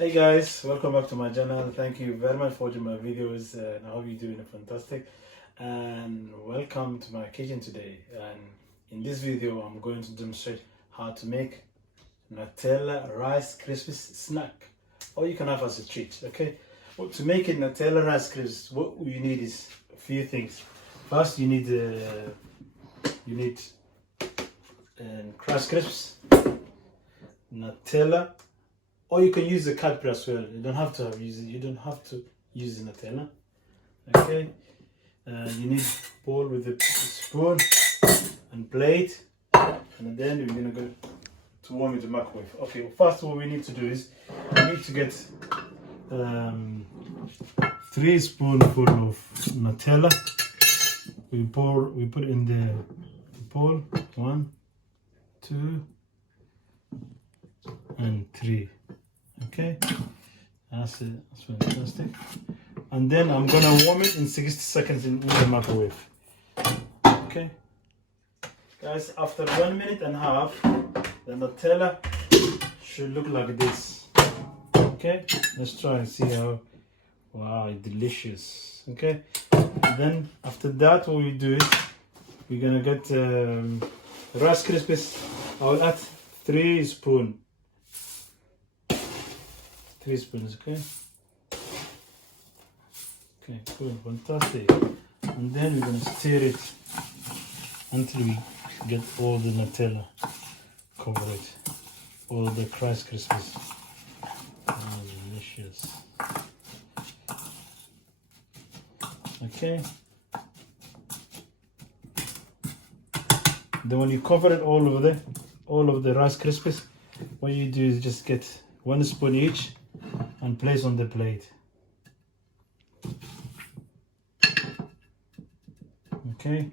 Hey guys, welcome back to my channel. Thank you very much for watching my videos, and I hope you're doing fantastic. And welcome to my kitchen today. And in this video, I'm going to demonstrate how to make Nutella Rice Krispies snack, or you can have as a treat. Okay. Well, to make it Nutella Rice Krispies, what you need is a few things. First, you need Rice Krispies, Nutella. Or you can use the Cadbury as well. You don't have to use it. You don't have to use the Nutella. Okay. You need a bowl with a spoon and plate, and then we're gonna go to warm it in the microwave. Okay. Well, first, what we need to do is we need to get 3 spoonfuls of Nutella. We put in the bowl. 1, 2, and 3. Okay, that's it. That's fantastic. And then I'm gonna warm it in 60 seconds in the microwave. Okay, guys, after 1 minute and a half, the Nutella should look like this. Okay, let's try and see how. Wow, delicious. Okay, and then after that, what we do is we're gonna get Rice Krispies. I'll add 3 spoons. 3 spoons, okay? Okay, cool, fantastic. And then we're gonna stir it until we get all the Nutella, cover it, all the Rice Krispies. Oh, delicious. Okay. Then when you cover it all of the Rice Krispies, what you do is just get 1 spoon each and place on the plate. Okay.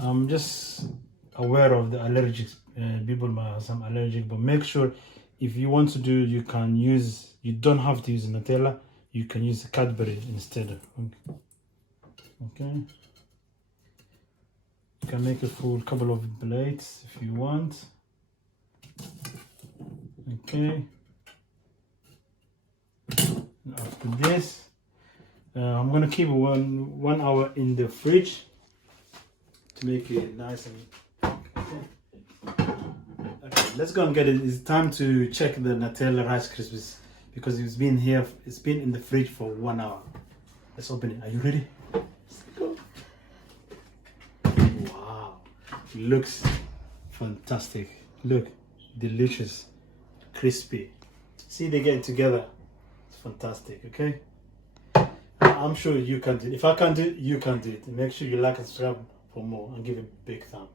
I'm just aware of the allergic people might have some allergic, but make sure if you want to do, you don't have to use Nutella, you can use Cadbury instead. Okay. You can make a full couple of plates if you want. Okay. After this, I'm gonna keep one hour in the fridge to make it nice and okay. Let's go and get it. It's time to check the Nutella Rice Krispies because it's been in the fridge for 1 hour. Let's open it. Are you ready? Let's go. Wow, it looks fantastic. Look, delicious, crispy. See, they get together. It's fantastic. Okay, I'm sure you can do it. If I can do it, you can do it. Make sure you like and subscribe for more and give it a big thumb.